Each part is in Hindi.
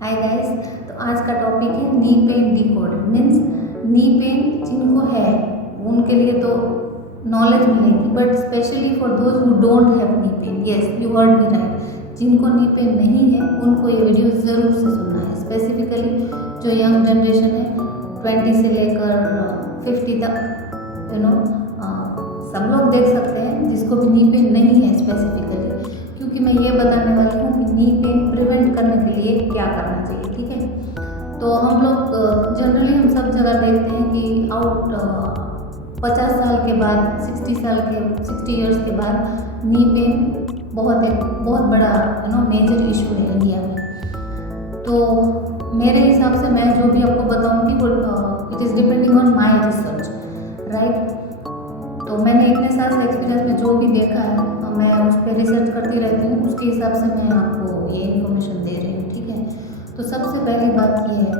Hi guys. तो आज का टॉपिक है knee pain decode. Means knee pain जिनको है उनके लिए तो नॉलेज मिलेगी, but specially for those who don't have knee pain, yes you heard me right, जिनको नी पेन नहीं है उनको ये वीडियो ज़रूर से सुनना है। स्पेसिफिकली जो यंग जनरेशन है 20 से लेकर 50 तक, सब लोग देख सकते हैं जिसको भी नी पेन नहीं है स्पेसिफिकली, क्योंकि मैं ये बताने वाली हूँ कि नी पेन प्रिवेंट करने के लिए क्या करना चाहिए। ठीक है, तो हम लोग जनरली हम सब जगह देखते हैं कि 50 साल के बाद 60 ईयर्स के बाद नी पेन बहुत बड़ा मेजर इशू है इंडिया में। तो मेरे हिसाब से मैं जो भी आपको बताऊंगी वो it is depending on my research, right. तो मैंने इतने साल से एक्सपीरियंस में जो भी देखा है मैं उस पर रिसर्च करती रहती हूँ, उसके हिसाब से मैं आपको ये इन्फॉर्मेशन दे रही हूँ। ठीक है, तो सबसे पहली बात ये है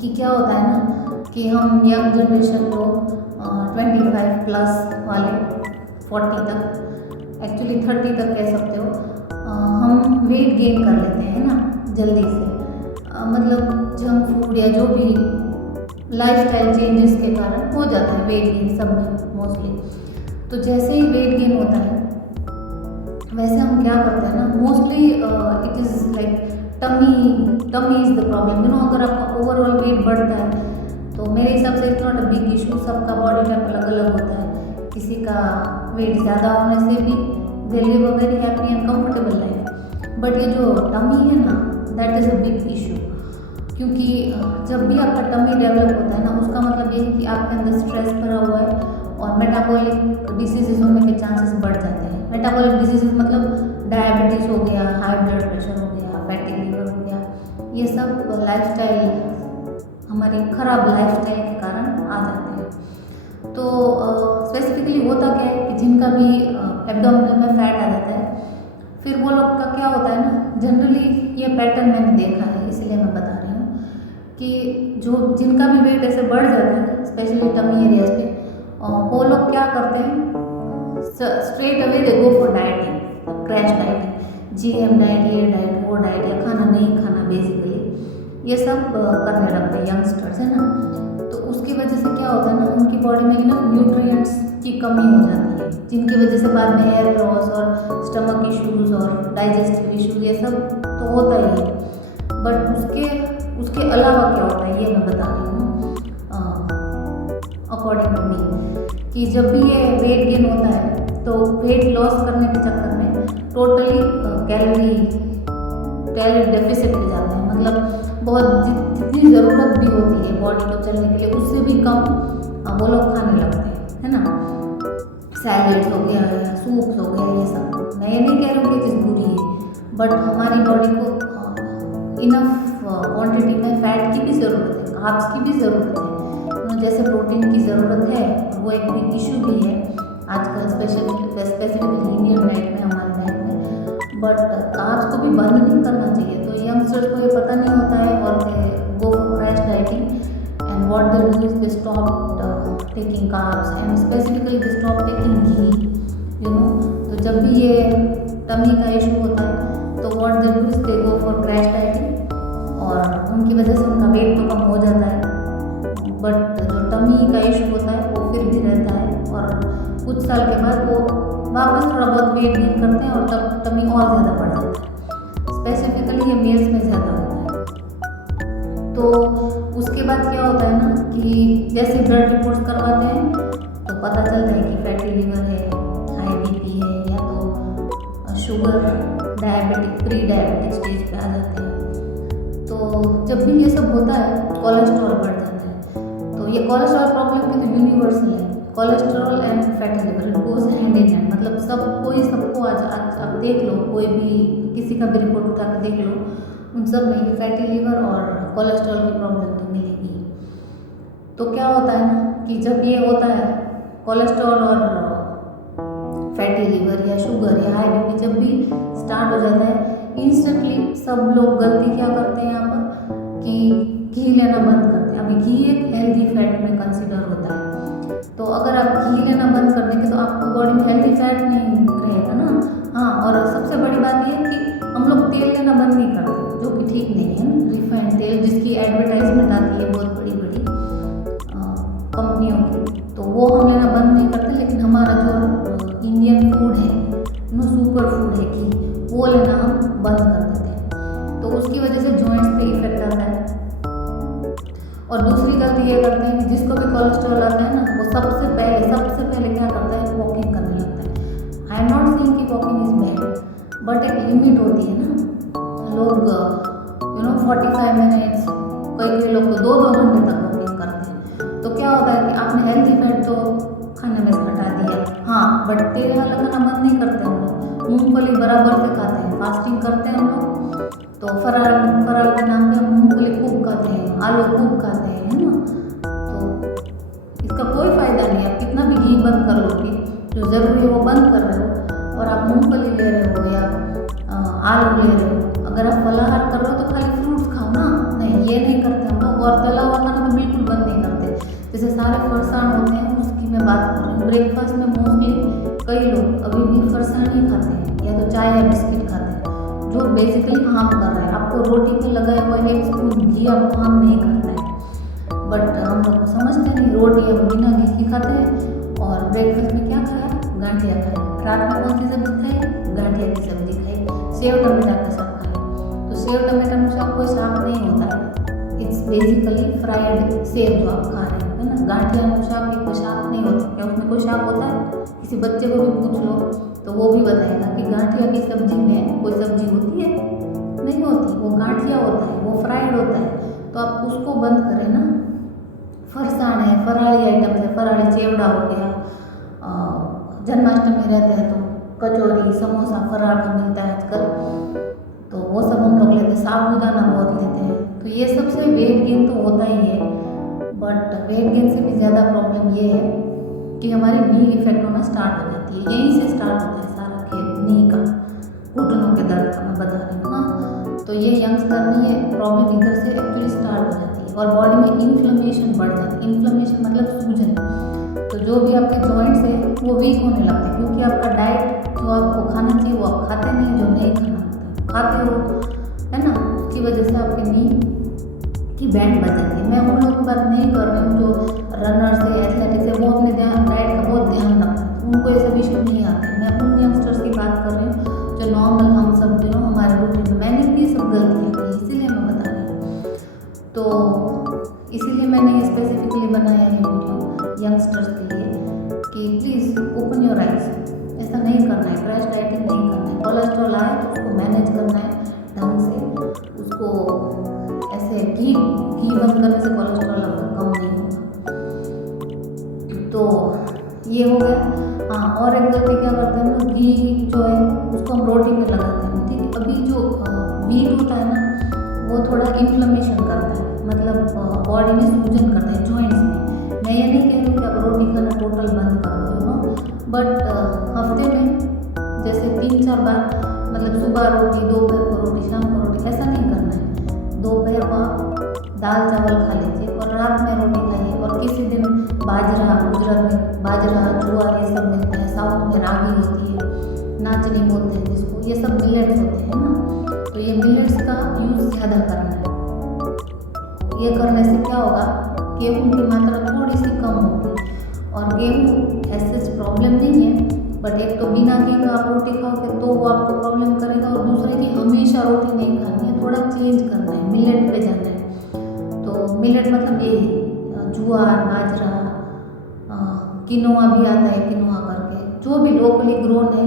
कि क्या होता है ना कि हम यंग जनरेशन लोग 25 प्लस वाले 40 तक, एक्चुअली 30 तक कह सकते हो, हम वेट गेन कर लेते हैं ना जल्दी से। मतलब जंक फूड या जो भी लाइफस्टाइल चेंजेस के कारण हो जाता है वेट गेन सब में मोस्टली। तो जैसे ही वेट गेन होता है वैसे हम क्या करते हैं ना, mostly it is like tummy is the problem. अगर आपका ओवरऑल वेट बढ़ता है तो मेरे हिसाब से it's not a big issue. सबका बॉडी टाइप अलग अलग होता है, किसी का वेट ज़्यादा होने से भी they live a very happy and comfortable life, but ये जो टमी है ना that is a big issue. क्योंकि जब भी आपका टमी डेवलप होता है ना उसका मतलब ये है कि आपके अंदर स्ट्रेस भरा हुआ है और मेटाबॉलिक डिसीजेज होने के चांसेस बढ़ जाते हैं। मेटाबॉलिक डिसीजेज मतलब डायबिटीज़ हो गया, हाई ब्लड प्रेशर हो गया, फैटी लीवर हो गया, ये सब लाइफस्टाइल, हमारी खराब लाइफस्टाइल के कारण आ जाते हैं। तो स्पेसिफिकली होता क्या है कि जिनका भी एब्डोमिनल में फैट आ जाता है, फिर वो लोग का क्या होता है ना, जनरली ये पैटर्न मैंने देखा है इसलिए मैं बता रही हूँ कि जो जिनका भी वेट ऐसे बढ़ जाता है स्पेशली टमी एरियाज पे, वो लोग क्या करते हैं, straight away they go for dieting, crash dieting, GM diet, ये डाइट वो डाइट, या खाना नहीं खाना, बेसिकली ये सब करने लगते हैं यंगस्टर्स, है ना। तो उसकी वजह से क्या होता है ना, उनकी बॉडी में इनफ न्यूट्रिएंट्स की कमी हो जाती है, जिनकी वजह से बाद में हेयर लॉस और स्टमक इश्यूज और डाइजेस्टिव इश्यूज ये सब तो होता ही है। बट उसके अलावा क्या होता है ये मैं बता रही हूँ अकॉर्डिंग टू मी, कि जब भी ये वेट गेन होता है तो वेट लॉस करने के चक्कर में टोटली कैलोरी डेफिसिट पे जाते हैं। मतलब बहुत जितनी ज़रूरत भी होती है बॉडी को चलने के लिए उससे भी कम वो लोग खाने लगते हैं, है ना। सैलेड्स हो गया या सूप्स हो गया, ये सब मैं ये नहीं कह रही हूँ कि चीज़ बुरी है, बट हमारी बॉडी को इनफ क्वांटिटी में फैट की भी ज़रूरत है, कार्ब्स की भी ज़रूरत है, जैसे प्रोटीन की ज़रूरत है। वो एक बिग इशू भी है आजकल स्पेसिफिकली इंडियन डाइट में, हमारे डाइट में। बट कार्ब्स को भी बंद नहीं करना चाहिए। तो यंगस्टर्स को ये पता नहीं होता है और they go for crash dieting, and what they do is they stop taking carbs and specifically they stop taking ghee, तो जब भी ये टमी का इशू होता है तो what they do is they go for crash dieting, और उनकी वजह से उनका वेट तो कम हो जाता है, बट जो टमी का इशू होता है वो फिर भी रहता है और कुछ साल के बाद वो वापस थोड़ा बहुत वेट गेन करते हैं और तब टमी और ज़्यादा बढ़ जाता है। स्पेसिफिकली ये मेल्स में ज़्यादा होता है। तो उसके बाद क्या होता है ना कि जैसे ब्लड रिपोर्ट्स करवाते हैं तो पता चलता है कि फैटी लीवर है, हाई बीपी है, या तो sugar, diabetic, pre diabetic stage पे आ जाते हैं। तो जब भी ये सब होता है कोलेस्ट्रॉल बढ़ जाता है। तो ये कोलेस्ट्रॉल प्रॉब्लम भी तो यूनिवर्सल है, cholesterol and fatty liver it goes hand in hand. मतलब सबको आज आप देख लो, कोई भी किसी का भी रिपोर्ट उठा कर देख लो, उन सब में ये फैटी लिवर और कोलेस्ट्रॉल की प्रॉब्लम तो मिलेगी। तो क्या होता है ना कि जब ये होता है कोलेस्ट्रॉल और फैटी लीवर या शुगर या हाई बीपी जब भी स्टार्ट हो जाता है, इंस्टेंटली सब लोग गलती क्या करते हैं यहाँ पर कि घी लेना बंद करते हैं। अभी घी एक हेल्दी फैट में कंसिडर होता है, तो अगर आप घी लेना बंद कर देंगे तो आपको बॉडी में हेल्दी फैट नहीं रहेगा ना। हाँ, और सबसे बड़ी बात यह है कि हम लोग तेल लेना बंद नहीं करते, जो कि ठीक नहीं उसकी वजह से जॉइंट्स पे इफेक्ट आता है। और दूसरी गलती ये करते हैं कि जिसको भी कोलेस्ट्रॉल आता है ना, वो सबसे पहले क्या करता है, वॉकिंग करने लगता है। आई एम नॉट सेइंग कि वॉकिंग इज बैड, बट एक लिमिट होती है ना। लोग 45 मिनट्स, कई लोग तो 2-2 घंटे तक वॉकिंग करते हैं। तो क्या होता है कि आपने हेल्दी फैट तो खाने में से हटा दिया, हाँ, बट तेल वाला खाना बंद नहीं करते हम लोग। मूंगफली बराबर से खाते हैं, फास्टिंग करते हैं हम लोग, तो फरार के नाम पे हम मूंगफली खूब खाते हैं, आलू खूब खाते हैं, है ना। तो इसका कोई फ़ायदा नहीं है। आप कितना भी घी बंद कर लोगे, जो ज़रूरी है वो बंद कर रहे हो, और आप मूंगफली ले रहे हो या आलू ले रहे हो। अगर आप फलाहार कर रहे हो तो खाली फ्रूट्स खाओ ना। नहीं, ये नहीं करते हम लोग। और तला हुआ खाना तो बिल्कुल बंद नहीं करते। जैसे सारे फरसान होते हैं, उसकी मैं बात कर रही हूँ। ब्रेकफास्ट में मोस्टली कई लोग अभी भी फरसान ही खाते हैं, या तो चाय या बिस्किट खाते हैं, जो बेसिकली हार्म कर रहा है। आपको रोटी पे लगाया हुआ 1 स्पून घी आपको हार्म नहीं करता है, बट हम लोग समझते नहीं। रोटी अब बिना घी की खाते हैं, और ब्रेकफास्ट में क्या खाया, गांठिया खाया। रात में कौन सी सब्जी खाई, गांठिया की सब्जी खाई, सेव टमाटर का साग खाया। तो सेव टमाटर में शायद कोई शाक नहीं होता है, इट्स बेसिकली फ्राइड सेव जो आप खा रहे हैं, है ना। गांठिया में कोई शाक नहीं होता। क्या उसमें कोई शाक होता है? किसी बच्चे को भी पूछ लो तो वो भी बताएगा कि गांठिया की सब्जी में कोई सब्जी होती है? नहीं होती, वो गांठिया होता है, वो फ्राइड होता है। तो आप उसको बंद करें ना। फरसाण है, फराड़ी आइटम्स है, फराड़ी चिवड़ा हो गया, जन्माष्टमी रहते हैं तो कचौरी समोसा फरार का मिलता है आजकल, तो वो सब हम लोग लेते हैं। साबूदाना बहुत लेते हैं। तो ये सबसे वेट गेन तो होता ही है, बट वेट गेन से भी ज़्यादा प्रॉब्लम ये है कि हमारी नी इफेक्ट होना स्टार्ट हो जाती है। यहीं से स्टार्ट होता है सारा खेल नी का, घुटनों के दर्द का मैं बता रही हूँ ना। तो ये यंगस्टर में ये प्रॉब्लम इधर से एक्चुअली स्टार्ट हो जाती है, और बॉडी में इन्फ्लेमेशन बढ़ जाती है। इन्फ्लेमेशन मतलब सूजन। तो जो भी आपके जॉइंट्स है वो वीक होने लगते हैं, क्योंकि आपका डाइट जो आपको खाना चाहिए वो आप खाते नहीं, जो नहीं खाते हो, है ना। उसकी वजह से आपकी नी की बैंड बच जाती है। मैं उन लोगों की बात नहीं कर रही हूँ जो रनर्स है, एथलेटिक्स है, वो अपने डाइट का बहुत ध्यान रखते हैं, उनको ये सब इशू नहीं आते। मैं उन यंगस्टर्स की बात कर रही हूँ जो नॉर्मल हम सब हमारे रूटीन में। मैंने भी सब गलतियाँ की, इसीलिए मैं बता रही हूँ। तो इसीलिए मैंने ये स्पेसिफिकली बनाया है वीडियो यंगस्टर्स के लिए कि प्लीज़ ओपन योर आइज। ऐसा नहीं करना है, क्रैश डाइटिंग नहीं करना है। कोलेस्ट्रॉल आए तो उसको मैनेज करना है ढंग से। उसको ऐसे घी बंद करने से कोलेस्ट्रॉल आपका कम नहीं होगा। तो ये हो गया। हाँ, और एक गलती क्या करते हैं हम लोग, घी जो है उसको हम रोटी पे लगाते हैं, ठीक है। अभी जो वीट होता है ना, वो थोड़ा इन्फ्लेमेशन करता है, मतलब बॉडी में सूजन करता है जॉइंट्स में। मैं ये नहीं कह रही हूँ कि आप रोटी खाना टोटल बंद कर दो, बट हफ्ते में जैसे 3-4 बार, मतलब सुबह रोटी, दोपहर को रोटी, शाम को रोटी, ऐसा नहीं करना है। दोपहर को आप दाल चावल खा लीजिए और रात में रोटी खाइए। और किसी दिन बाजरा, गुजरात में बाजरा, ज्वार ये सब मिलता है, साउथ में रागी होती है, नाचनी बोलते हैं जिसको, ये सब मिलेट्स होते हैं ना। तो ये मिलेट्स का यूज़ ज़्यादा करना है। ये करने से क्या होगा, गेहूँ की मात्रा थोड़ी सी कम होगी। और गेहूँ ऐसे प्रॉब्लम नहीं है, बट एक तो बिना घी का आप रोटी खाओगे तो वो आपको प्रॉब्लम करेगा, और दूसरे की हमेशा रोटी नहीं खानी है, थोड़ा चेंज करना है, मिलेट पे जाना है। तो मिलेट मतलब ये ज्वार, बाजरा, किनोआ भी आता है, किनोआ करके, जो भी लोकली ग्रोन है।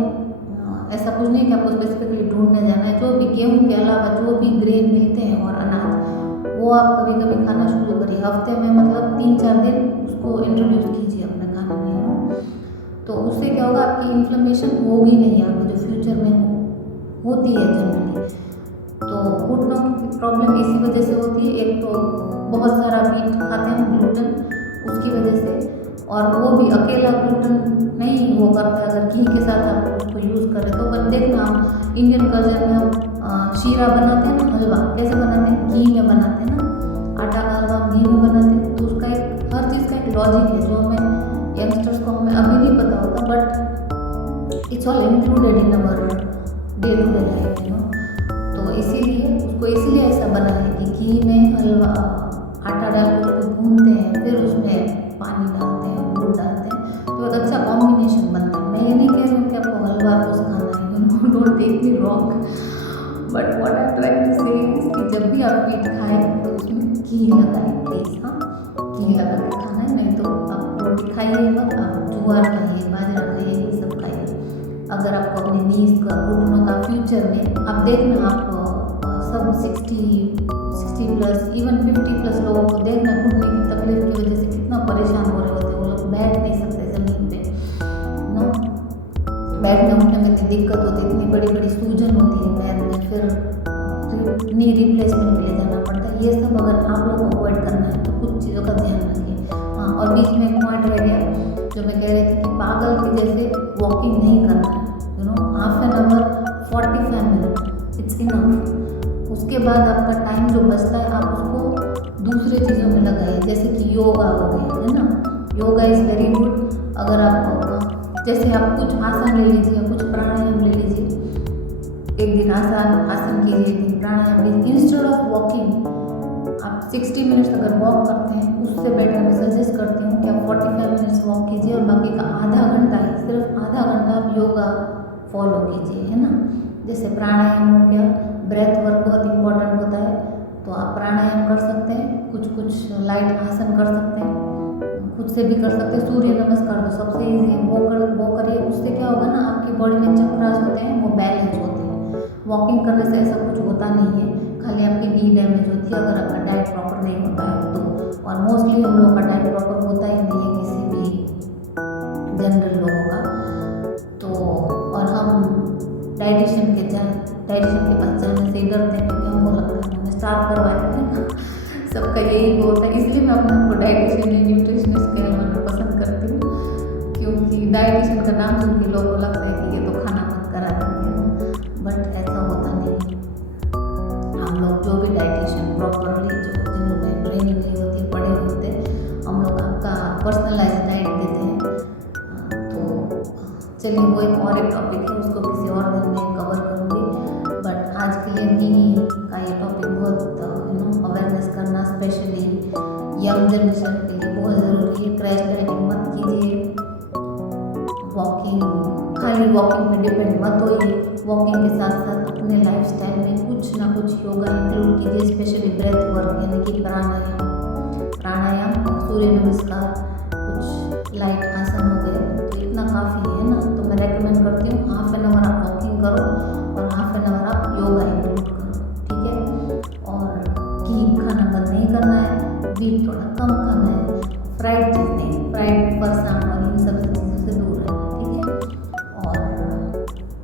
ऐसा कुछ नहीं कि आपको स्पेसिफिकली ढूंढने जाना है। जो भी गेहूँ के अलावा जो भी ग्रेन मिलते हैं और अनाज, वो आप कभी कभी खाना शुरू करिए। हफ्ते में मतलब 3-4 दिन उसको इंट्रोड्यूस कीजिए अपने खाने में। तो उससे क्या होगा, आपकी इन्फ्लेमेशन होगी नहीं, आपको जो फ्यूचर में होती है जनरली। तो घुटनों की प्रॉब्लम इसी वजह से होती है। एक तो बहुत सारा मीट खाते हैं ग्लूटेन, उसकी वजह से, और वो भी अकेला ग्लूटेन नहीं वो करता है, अगर घी के साथ आप उसको यूज़ करें तो। बट देखना, हम इंडियन कल्चर में हम शीरा बनाते हैं ना, हलवा कैसे बनाते हैं, घी में बनाते हैं ना, आटा का हलवा घी में बनाते हैं। तो उसका एक हर चीज़ का एक लॉजिक है जो हमें यंगस्टर्स को हमें अभी नहीं पता होता, but it's all included in our day to day life, तो इसीलिए उसको ऐसा बना है कि घी में हलवा, आटा डाल कर उसको भूनते हैं, फिर उसमें पानी डालते हैं, दूध डालते हैं, तो एक अच्छा कॉम्बिनेशन बनता है। मैं ये नहीं कह रही हूँ कि आपको हलवा रोज़ खाना है, don't take me wrong, but what I am trying to say कि जब भी आप मीट खाएं तो उसमें घी लगाएं प्लीज़। हाँ, घी लगा के खाना है, नहीं तो आप रोटी खाइए मत, आप ज्वार खाइए, बाजरा खाइए, ये सब खाइए। अगर आपको अपनी नीज का, घुटनों का फ्यूचर में आप देखना, आप सब 60 प्लस इवन 50 प्लस लोगों को देखना घुटने की तकलीफ की वजह से कितना परेशान हो रहे होते हैं। वो लोग बैठ नहीं सकते ज़मीन पे ना, बैठने उठने में इतनी दिक्कत होती है, इतनी बड़ी बड़ी सूजन होती है पैर में, फिर नी रिप्लेसमेंट के लिए जाना पड़ता है। ये सब अगर आप लोग को अवॉइड करना है तो कुछ चीज़ों का ध्यान रखिए। हाँ, और बीच में एक पॉइंट रह गया जो मैं कह रही थी कि पागल के जैसे वॉकिंग नहीं करना है, half an hour 45 minute it's enough. उसके बाद आपका टाइम जो बचता है आप उसको दूसरे चीज़ों में लगाइए, जैसे कि योगा हो गया है ना, योगा इज़ वेरी गुड। अगर आप जैसे आप कुछ आसन ले लीजिए, कुछ प्राणायाम ले लीजिए, एक दिन आसन कीजिए, एक दिन प्राणायाम कीजिए। इंस्टेड ऑफ वॉकिंग आप 60 मिनट्स अगर वॉक करते हैं, उससे बेटर मैं सजेस्ट करती हूँ कि आप 45 मिनट्स वॉक कीजिए और बाकी का आधा घंटा है, सिर्फ आधा घंटा आप योगा फॉलो कीजिए, है ना। जैसे प्राणायाम हो गया, ब्रेथ वर्क बहुत इंपॉर्टेंट होता है, तो आप प्राणायाम कर सकते हैं, कुछ लाइट आसन कर सकते हैं, खुद से भी कर सकते हैं। सूर्य नमस्कार तो सबसे ईजी है, वो करिए। उससे क्या होगा ना, आपकी बॉडी में चक्रास होते हैं वो बैलेंस होते हैं। वॉकिंग करने से ऐसा कुछ होता नहीं है, खाली आपकी नी डैमेज होती है अगर आपका डाइट प्रॉपर नहीं होता है तो। और मोस्टली हम लोग का डाइट प्रॉपर होता ही नहीं है किसी भी जनरल लोगों का तो। और हम डाइटिशियन के पास जाने से ही डरते हैं, क्योंकि हमको लगता है हमने स्टार्ट करवाया है ना, सबका यही होता है। इसलिए मैं अपने आपको डाइटिशियन या न्यूट्रिशनिस्ट कहना पसंद करती हूँ, क्योंकि डाइटिशियन का नाम सुन के लोगों को लगता है कि ये तो खाना मत करा देंगे, बट ऐसा होता नहीं। हम लोग जो भी डाइटिशियन प्रॉपरली जिन्होंने ट्रेनिंग ली होती है, पढ़े होते हैं, हम लोग आपका पर्सनलाइज डाइट देते हैं। तो चलिए, वो एक टॉपिक है, उसको किसी और दिन में कवर करूँगी। बट आज के लिए नी का ये टॉपिक बहुत अवेयरनेस करना, स्पेशली यंग जनरेशन के लिए बहुत ज़रूरी है। क्रैश डाइटिंग मत कीजिए, खाली वॉकिंग पे डिपेंड मत होइए। वॉकिंग के साथ साथ अपने लाइफस्टाइल में कुछ ना कुछ योगा इंक्लूड कीजिए, स्पेशली ब्रेथ वर्क यानी कि प्राणायाम, सूर्य नमस्कार, कुछ लाइट आसन हो गए, तो इतना काफ़ी है ना। तो मैं रेकमेंड करती हूँ हाफ एन आवर आप वॉकिंग करो और हाफ एन आवर आप योगा इंक्लूड करो, ठीक है। और घी खाना बंद नहीं करना है, वीट थोड़ा कम खाना है, फ्राइड चीज़ नहीं, फ्राइड फरसान और इन सब चीज़ों से दूर रहना, ठीक है। और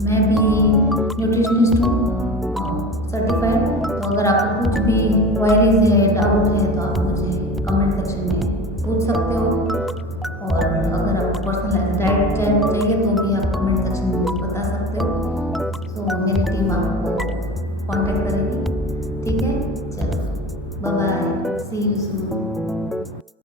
मैं भी न्यूट्रिशनिस्ट हूँ सर्टिफाइड, तो अगर आपको कुछ भी क्वायरीज है, डाउट है,